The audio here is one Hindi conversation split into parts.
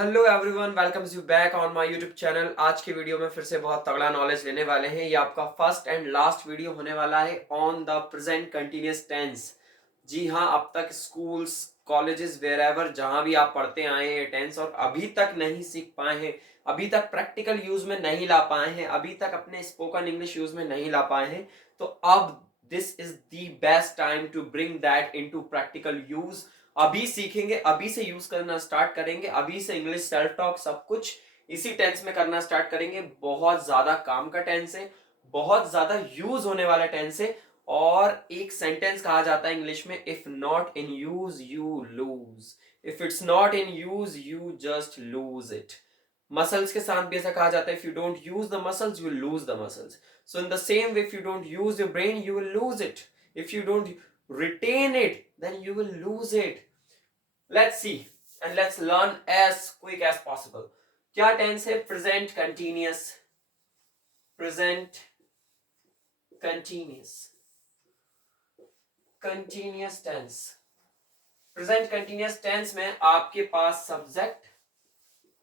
Hello everyone, welcomes you back on my YouTube channel. आज की वीडियो में फिर से बहुत तगड़ा नॉलेज लेने वाले हैं। ये आपका फर्स्ट एंड लास्ट वीडियो होने वाला है on the present continuous tense. जी हाँ, अब तक स्कूल्स, कॉलेजेस, वेयर एवर जहां भी आप पढ़ते आए हैं टेंस और अभी तक नहीं सीख पाए हैं, अभी तक प्रैक्टिकल यूज में नहीं ला पाए हैं, अभी तक अपने स्पोकन इंग्लिश यूज में नहीं ला पाए हैं, तो अब this is the best time to bring that into practical use. अभी सीखेंगे, अभी से यूज करना स्टार्ट करेंगे, अभी से इंग्लिश सेल्फ टॉक सब कुछ इसी टेंस में करना स्टार्ट करेंगे। बहुत ज्यादा काम का टेंस है, बहुत ज्यादा यूज होने वाला टेंस है। और एक सेंटेंस कहा जाता है इंग्लिश में, if not in use you lose. If it's not in use you just lose it. Muscles के साथ भी ऐसा कहा जाता है, if you don't use the muscles you will lose the muscles. So in the same way, if you don't use your brain you will lose it. If you don't retain it then you will lose it. Let's see and let's learn as quick as possible. क्या टेंस है? Present continuous. Present continuous, continuous tense. Present continuous tense में आपके पास सब्जेक्ट,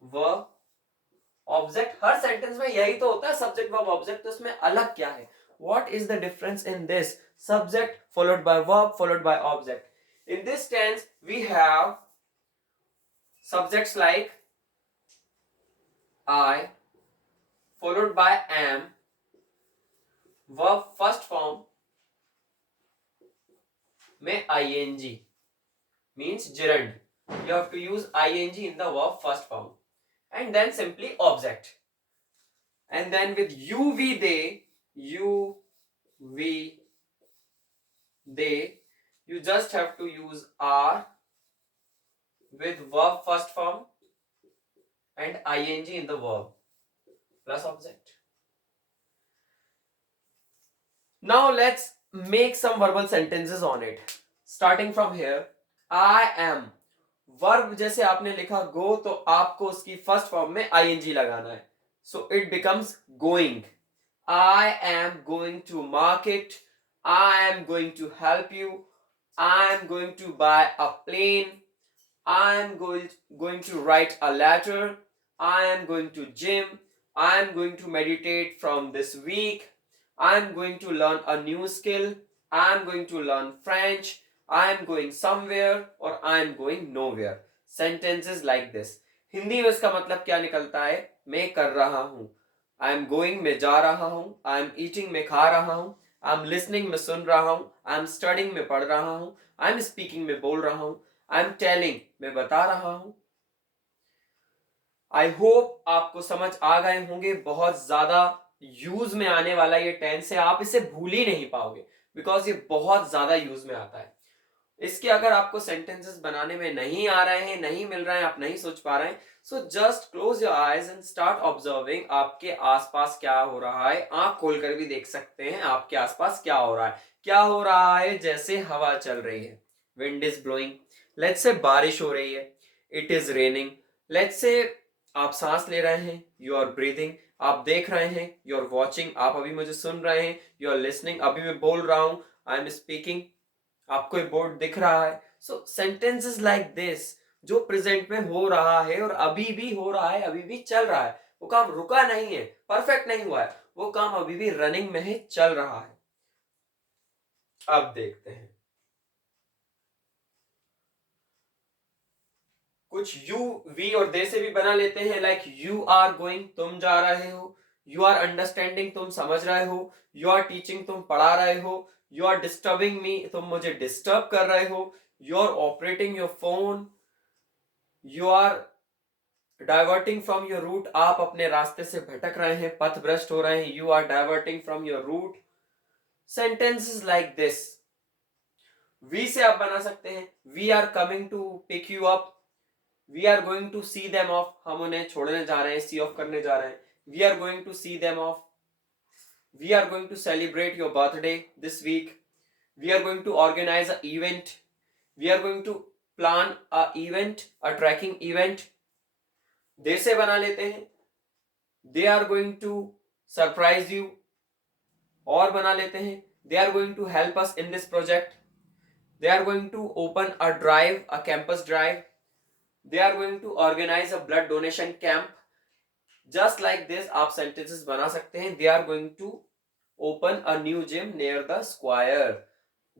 वर्ब, ऑब्जेक्ट। हर सेंटेंस में यही तो होता है, सब्जेक्ट वर्ब ऑब्जेक्ट। तो इसमें अलग क्या है? What is the difference in this? Subject followed by verb followed by object. In this tense we have subjects like I followed by am, verb first form में ing means gerund. You have to use ing in the verb first form, and then simply object. And then with you, we, they, you, we, they, you just have to use are with verb first form and ing in the verb plus object. Now let's make some verbal sentences on it. Starting from here, I am. Verb जैसे आपने लिखा गो, तो आपको उसकी फर्स्ट फॉर्म में ing लगाना है. So it becomes going. I am going to market. I am going to help you. I am going to buy a plane. I am going to write a letter. I am going to gym. I am going to meditate from this week. I am going to learn a new skill. I am going to learn French. I am going somewhere or I am going nowhere. Sentences like this. Hindi में इसका मतलब क्या निकलता है? मैं कर रहा हूं। I am going में जा रहा हूं। I am eating में खा रहा हूं। I am listening में सुन रहा हूं। I am studying में पढ़ रहा हूं। I am speaking में बोल रहा हूं। I am telling मैं बता रहा हूं। आई होप आपको समझ आ गए होंगे। बहुत ज्यादा यूज में आने वाला ये टेंस है, आप इसे भूल ही नहीं पाओगे बिकॉज ये बहुत ज्यादा यूज में आता है। इसके अगर आपको सेंटेंसेस बनाने में नहीं आ रहे हैं, नहीं मिल रहे हैं, आप नहीं सोच पा रहे हैं, so just close your eyes and start observing आपके आसपास क्या हो रहा है। आंख खोलकर भी देख सकते हैं आपके आसपास क्या हो रहा है। क्या हो रहा है? जैसे हवा चल रही है, wind is blowing. Let's say बारिश हो रही है, it is raining. Let's say आप सांस ले रहे हैं, यू आर ब्रीदिंग। आप देख रहे हैं, यू आर वॉचिंग। आप अभी मुझे सुन रहे हैं, यू आर लिसनिंग। अभी मैं बोल रहा हूं, आई एम स्पीकिंग। आपको एक बोर्ड दिख रहा है। सो सेंटेंसेस लाइक दिस जो प्रेजेंट में हो रहा है और अभी भी हो रहा है, अभी भी चल रहा है, वो काम रुका नहीं है, परफेक्ट नहीं हुआ है, वो काम अभी भी रनिंग में है, चल रहा है। अब देखते हैं कुछ यू, वी और दे से भी बना लेते हैं। लाइक यू आर गोइंग, तुम जा रहे हो। यू आर अंडरस्टैंडिंग, तुम समझ रहे हो। यू आर टीचिंग, तुम पढ़ा रहे हो। यू आर डिस्टर्बिंग मी, तुम मुझे डिस्टर्ब कर रहे हो। You are operating your phone. You are diverting from your route, आप अपने रास्ते से भटक रहे हैं, पथ भ्रष्ट हो रहे हैं। You are diverting from your route. Sentences like this. We say आप बना सकते हैं, we are coming to pick you up. We are going to see them off, हम उन्हें छोड़ने जा रहे हैं, सी ऑफ करने जा रहे हैं। We are going to see them off. We are going to celebrate your birthday this week. We are going to organise a event. We are going to plan a event, a trekking event. They से बना लेते हैं, they are going to surprise you. और बना लेते हैं, they are going to help us in this project. They are going to open a drive, a campus drive. They are going to organise a blood donation camp. Just like this आप सेंटेंसेस बना सकते हैं। They are going to open a new gym near the square.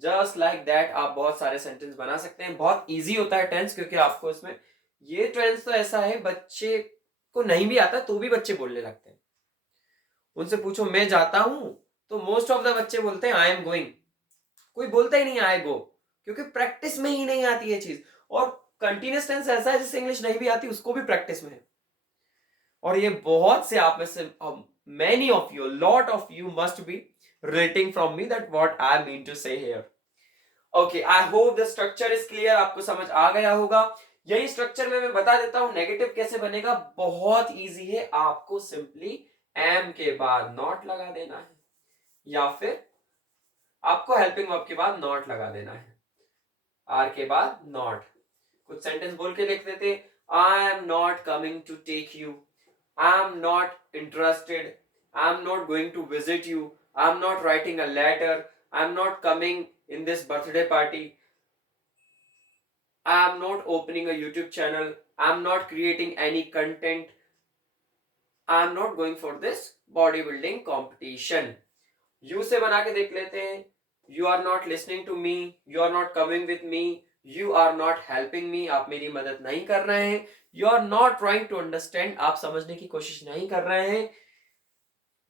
Just like that आप बहुत सारे सेंटेंस बना सकते हैं। बहुत इजी होता है टेंस, क्योंकि आपको इसमें ये टेंस तो ऐसा है बच्चे को नहीं भी आता तो भी बच्चे बोलने लगते हैं। उनसे पूछो मैं जाता हूं तो मोस्ट ऑफ द बच्चे बोलते हैं आई एम गोइंग। कोई बोलता ही नहीं आई गो, क्योंकि प्रैक्टिस में ही नहीं आती है चीज। और कंटिन्यूस टेंस ऐसा है जिससे इंग्लिश नहीं भी आती उसको भी प्रैक्टिस में है। और ये बहुत से आप में से many of you, a lot of you must be relating from me that what I mean to say here. Okay, I hope the structure is clear. आपको समझ आ गया होगा। यही स्ट्रक्चर में मैं बता देता हूं नेगेटिव कैसे बनेगा। बहुत इजी है, आपको सिंपली एम के बाद नॉट लगा देना है, या फिर आपको हेल्पिंग वर्ब के बाद नॉट लगा देना है, आर के बाद नॉट। कुछ सेंटेंस बोल के लिख देते, I am not coming to take you, I am not interested, I am not going to visit you, I am not writing a letter, I am not coming in this birthday party, I am not opening a YouTube channel, I am not creating any content, I am not going for this bodybuilding competition. You से बना के देख लेते हैं। You are not listening to me, you are not coming with me, you are not helping me, आप मेरी मदद नहीं कर रहे हैं। You are not trying to understand, आप समझने की कोशिश नहीं कर रहे हैं।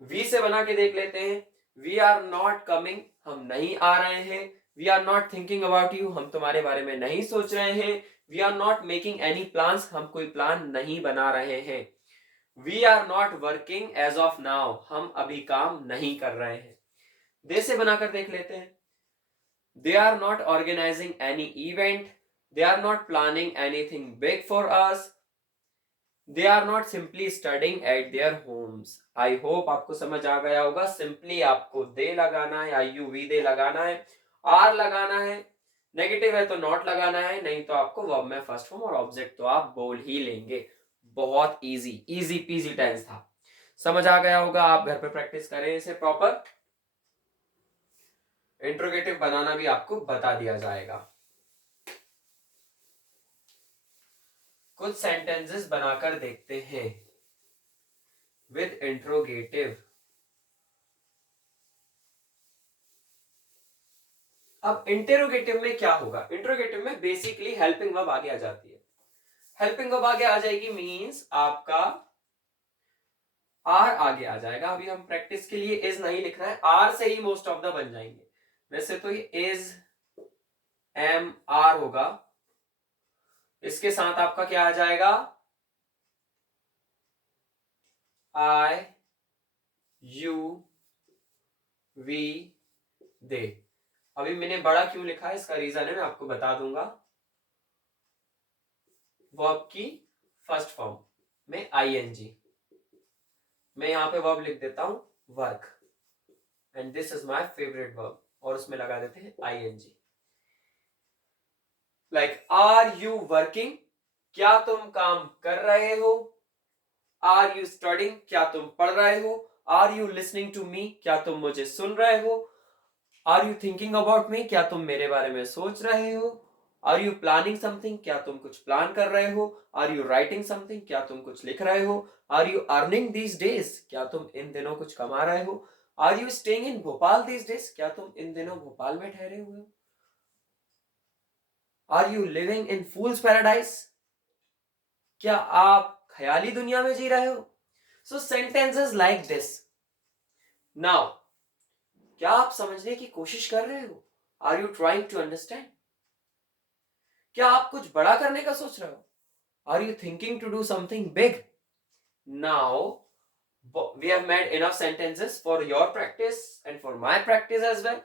We से बना के देख लेते हैं। We are not coming, हम नहीं आ रहे हैं। We are not thinking about you, हम तुम्हारे बारे में नहीं सोच रहे हैं। We are not making any plans, हम कोई प्लान नहीं बना रहे हैं। We are not working as of now, हम अभी काम नहीं कर रहे हैं। दे से बनाकर देख लेते हैं। They are not organizing any event, they are not planning anything big for us, they are not simply studying at their homes. I hope आपको समझ आ गया होगा। सिंपली आपको दे लगाना है, आई यू वी दे लगाना है, आर लगाना है, नेगेटिव है तो नॉट लगाना है, नहीं तो आपको वर्ब में फर्स्ट फॉर्म और ऑब्जेक्ट तो आप बोल ही लेंगे। बहुत इजी इजी पीजी टेंस था। समझ आ गया होगा। आप घर पे प्रैक्टिस करें इसे प्रॉपर। इंट्रोगेटिव बनाना भी आपको बता दिया जाएगा। कुछ सेंटेंसेस बनाकर देखते हैं विद इंट्रोगेटिव। अब इंटेरोगेटिव में क्या होगा? इंट्रोगेटिव में बेसिकली हेल्पिंग वर्ब आगे आ जाती है। हेल्पिंग वर्ब आगे आ जाएगी मींस आपका आर आगे आ जाएगा। अभी हम प्रैक्टिस के लिए इज नहीं लिख रहे हैं, आर से ही मोस्ट ऑफ द बन जाएंगे। वैसे तो ये इज एम आर होगा, इसके साथ आपका क्या आ जाएगा? आई यू वी दे। अभी मैंने बड़ा क्यों लिखा है इसका रीजन है मैं आपको बता दूंगा। वर्ब की फर्स्ट फॉर्म में आईएनजी, मैं यहां पे वर्ब लिख देता हूं work, and this is my favourite verb, और उसमें लगा देते हैं ING. Like are you working, क्या तुम काम कर रहे हो? आर यू स्टडिंग, क्या तुम पढ़ रहे हो? Are you listening to me, क्या तुम मुझे सुन रहे हो? Are you thinking about me, क्या तुम मेरे बारे में सोच रहे हो? आर यू प्लानिंग समथिंग, क्या तुम कुछ प्लान कर रहे हो? आर यू राइटिंग समथिंग, क्या तुम कुछ लिख रहे हो? Are you earning these days, क्या तुम इन दिनों कुछ कमा रहे हो? Are you staying in Bhopal these days, क्या तुम इन दिनों भोपाल में ठहरे हुए हो? Are you living in fool's paradise, क्या आप ख्याली दुनिया में जी रहे हो? So sentences like this. Now क्या आप समझने की कोशिश कर रहे हो? Are you trying to understand? क्या आप कुछ बड़ा करने का सोच रहे हो? Are you thinking to do something big? Now we have made enough sentences for your practice and for my practice as well.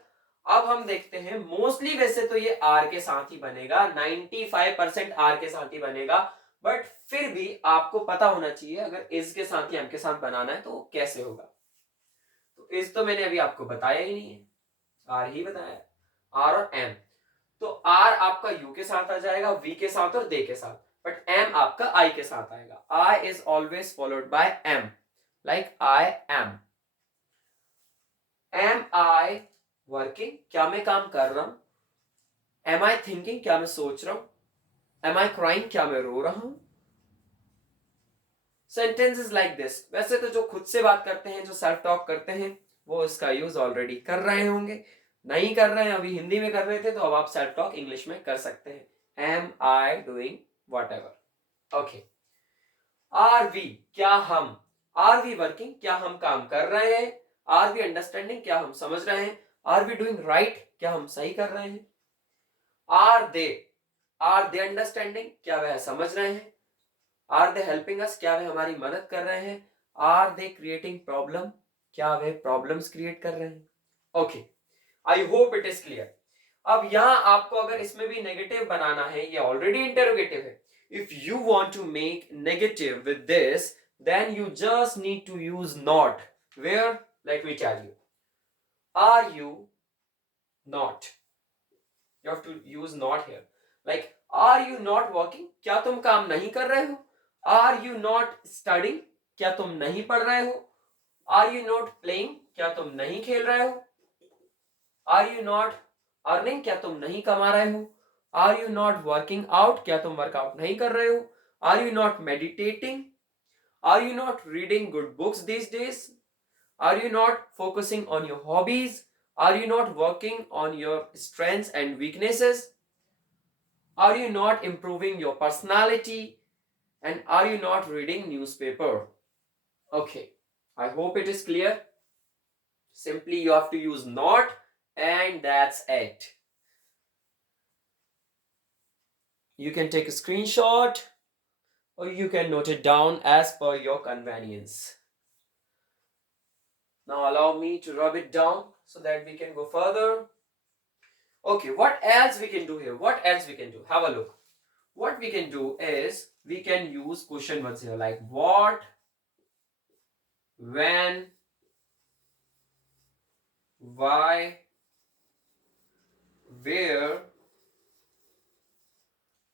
अब हम देखते हैं, मोस्टली वैसे तो ये आर के साथ ही बनेगा, 95% आर के साथ ही बनेगा, बट फिर भी आपको पता होना चाहिए अगर इज के साथ ही एम के साथ बनाना है तो कैसे होगा। तो इज तो मैंने अभी आपको बताया ही नहीं है, आर ही बताया, आर और एम। तो आर आपका यू के साथ आ जाएगा, वी के साथ और दे के साथ, बट एम आपका आई के साथ आएगा। I is always followed by am, like I am. Am I working, क्या मैं काम कर रहा हूं? एम आई थिंकिंग, क्या मैं सोच रहा हूं? एम आई क्राइंग, क्या मैं रो रहा हूं? सेंटेंसेस लाइक दिस, वैसे तो जो खुद से बात करते हैं, जो सेल्फ टॉक करते हैं, वो इसका यूज ऑलरेडी कर रहे होंगे। नहीं कर रहे हैं, अभी हिंदी में कर रहे थे, तो अब आप सेल्फ टॉक इंग्लिश में कर सकते हैं। Am I doing whatever. Okay. Are we, क्या हम, आर वी वर्किंग, क्या हम काम कर रहे हैं? आर वी अंडरस्टैंडिंग, क्या हम समझ रहे हैं? आर वी डूइंग राइट, क्या हम सही कर रहे हैं? आर दे अंडरस्टैंडिंग, क्या वह समझ रहे हैं? आर दे हेल्पिंग अस, क्या वे हमारी मदद कर रहे हैं? आर दे क्रिएटिंग प्रॉब्लम, क्या वे प्रॉब्लम्स क्रिएट कर रहे हैं? Okay, I hope it is clear. अब यहां आपको अगर इसमें भी नेगेटिव बनाना है, ये ऑलरेडी इंटेरोगेटिव है। If you want to make negative with this, then you just need to use not. Where? Let me tell you. Are you not, you have to use not here, like are you not working, क्या तुम काम नहीं कर रहे हो? are you not studying, क्या तुम नहीं पढ़ रहे हो? are you not playing, क्या तुम नहीं खेल रहे हो? are you not earning, क्या तुम नहीं कमा रहे हो? are you not working out, क्या तुम वर्कआउट नहीं कर रहे हो? are you not meditating, are you not reading good books these days? Are you not focusing on your hobbies? Are you not working on your strengths and weaknesses? Are you not improving your personality? And are you not reading newspaper? Okay, I hope it is clear. Simply you have to use not, and that's it. You can take a screenshot or you can note it down as per your convenience. Now allow me to rub it down so that we can go further. Okay, what else we can do here? What else we can do? Have a look. What we can do is we can use question words here, like what, when, why, where,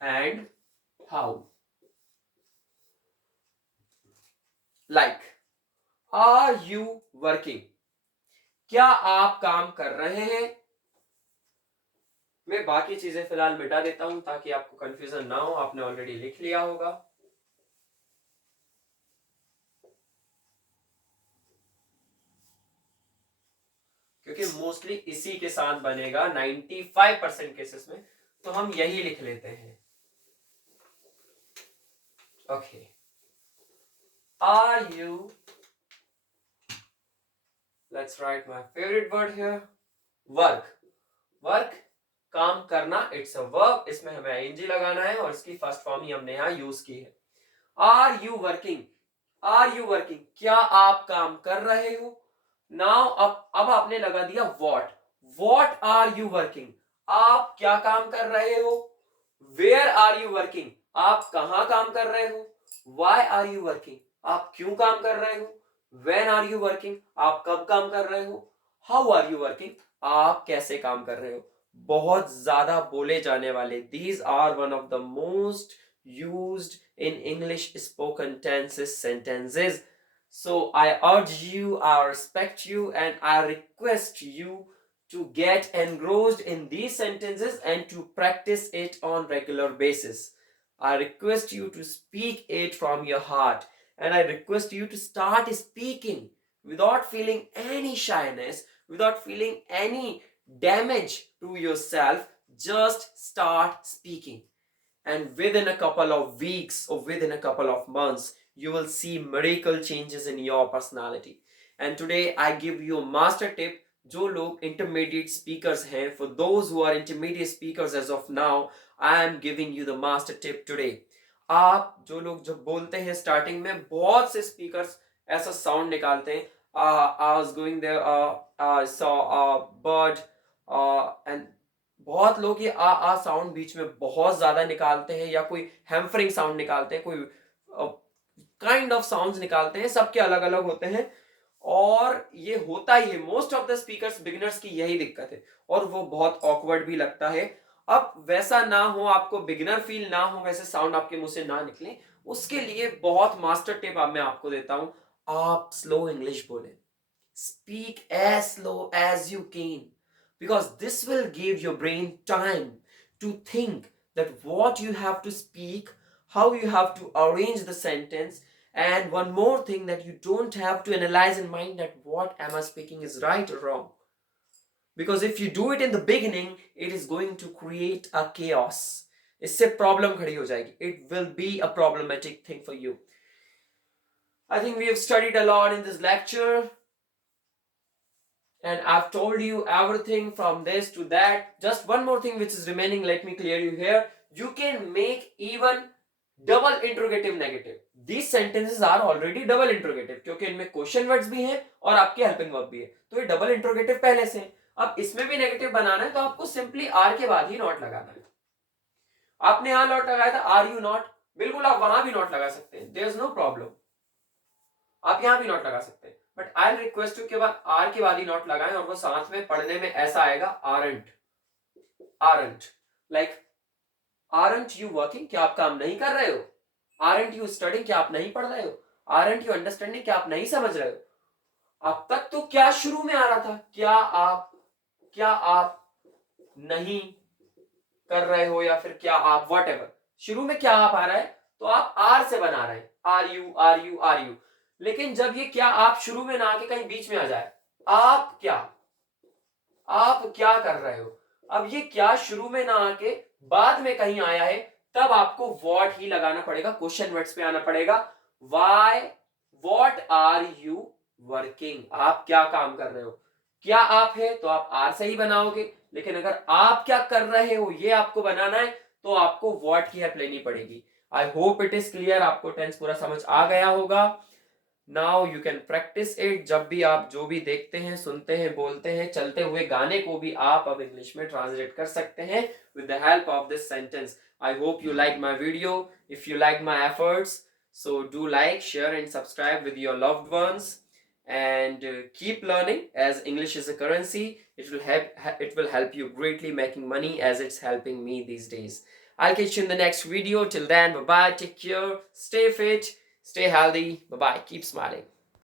and how. Like, are you working? क्या आप काम कर रहे हैं? मैं बाकी चीजें फिलहाल मिटा देता हूं ताकि आपको कंफ्यूजन ना हो, आपने ऑलरेडी लिख लिया होगा। क्योंकि मोस्टली इसी के साथ बनेगा 95% केसेस में, तो हम यही लिख लेते हैं। Okay, are you, let's write my favourite word here, work. Work, काम करना, इट्स अ वर्ब, इसमें हमें आईएनजी लगाना है और इसकी फर्स्ट फॉर्म ही हमने यहां यूज की है। Are you working, are you working, क्या आप काम कर रहे हो? नाउ अब आपने लगा दिया what. What are you working, आप क्या काम कर रहे हो? वेयर आर यू वर्किंग, आप कहां काम कर रहे हो? वाई आर यू वर्किंग, आप क्यों काम कर रहे हो? वेन आर यू वर्किंग, आप कब काम कर रहे हो? हाउ आर यू वर्किंग, आप कैसे काम कर रहे हो? बहुत ज्यादा बोले जाने वाले, these are one of the most used in English spoken tenses sentences. So I urge you, I respect you, and I request you to get engrossed in these sentences and to practice it on regular basis. I request you to speak it from your heart, and I request you to start speaking without feeling any shyness, without feeling any damage to yourself. Just start speaking, and within a couple of weeks or within a couple of months you will see miracle changes in your personality. And today I give you a master tip. जो लोग intermediate speakers हैं, for those who are intermediate speakers as of now, I am giving you the master tip today. आप जो लोग जब बोलते हैं स्टार्टिंग में, बहुत से स्पीकर्स ऐसा साउंड निकालते हैं, I was going there, I saw a bird, and बहुत लोग ये आ साउंड बीच में बहुत ज्यादा निकालते हैं, या कोई हैम्फरिंग साउंड निकालते हैं, कोई काइंड ऑफ साउंड्स निकालते हैं, सबके अलग अलग होते हैं। और ये होता ही है, most of the speakers beginners की यही दिक्कत है, और वो बहुत ऑकवर्ड भी लगता है। अब वैसा ना हो, आपको बिगिनर फील ना हो, वैसे साउंड आपके मुंह से ना निकले, उसके लिए बहुत मास्टर टिप मैं आपको देता हूं। आप स्लो इंग्लिश बोलें, speak as slow as you can, because this will give your brain time to think that what you have to speak, how you have to arrange the sentence, and one more thing, that you don't have to analyze in mind that what am I speaking is right or wrong. Because if you do it in the beginning, it is going to create a chaos. इससे प्रॉब्लम खड़ी हो जाएगी. It will be a problematic thing for you. I think we have studied a lot in this lecture, and I've told you everything from this to that. Just one more thing which is remaining, let me clear you here. You can make even double interrogative negative. These sentences are already double interrogative, क्योंकि इनमें क्वेश्चन वर्ड्स भी हैं और आपके हेल्पिंग वर्ब भी है, तो ये डबल इंट्रोगेटिव पहले से है. अब इसमें भी नेगेटिव बनाना है तो आपको सिंपली आर के बाद ही नॉट लगाना है. आपने यहां नॉट लगाया था, आर यू नॉट, बिल्कुल आप वहां भी नॉट लगा सकते हैं, देयर इज नो प्रॉब्लम. आप यहां भी नॉट लगा सकते हैं, बट आई रिक्वेस्ट यू के बाद आर के बाद ही नॉट लगाएं, और वो साथ में पढ़ने में ऐसा आएगा, aren't. Aren't like aren't you working, क्या आप काम नहीं कर रहे हो? आरंट यू स्टडिंग, क्या आप नहीं पढ़ रहे हो? आरंट यू अंडरस्टैंडिंग, क्या आप नहीं समझ रहे हो? अब तक तो क्या शुरू में आ रहा था, क्या आप नहीं कर रहे हो, या फिर क्या आप, वॉट एवर, शुरू में क्या आप आ रहा है तो आप आर से बना रहे हैं, are you are you are you. लेकिन जब ये क्या आप शुरू में ना आके कहीं बीच में आ जाए, आप क्या कर रहे हो, अब ये क्या शुरू में ना आके बाद में कहीं आया है, तब आपको व्हाट ही लगाना पड़ेगा, क्वेश्चन वर्ड्स पे आना पड़ेगा. Why, what are you working, आप क्या काम कर रहे हो. क्या आप है तो आप आर से ही बनाओगे, लेकिन अगर आप क्या कर रहे हो ये आपको बनाना है तो आपको व्हाट की हेल्प लेनी पड़ेगी. I hope it is clear, आपको टेंस पूरा समझ आ गया होगा. Now you can practice it. जब भी आप जो भी देखते हैं, सुनते हैं, बोलते हैं, चलते हुए गाने को भी आप अब इंग्लिश में ट्रांसलेट कर सकते हैं with the help of this sentence. I hope you like my video. If you like my efforts, so do like, share and subscribe with your loved ones, and keep learning, as English is a currency. It will help you greatly making money, as it's helping me these days. I'll catch you in the next video. Till then, bye bye, take care, stay fit, stay healthy, bye bye, keep smiling.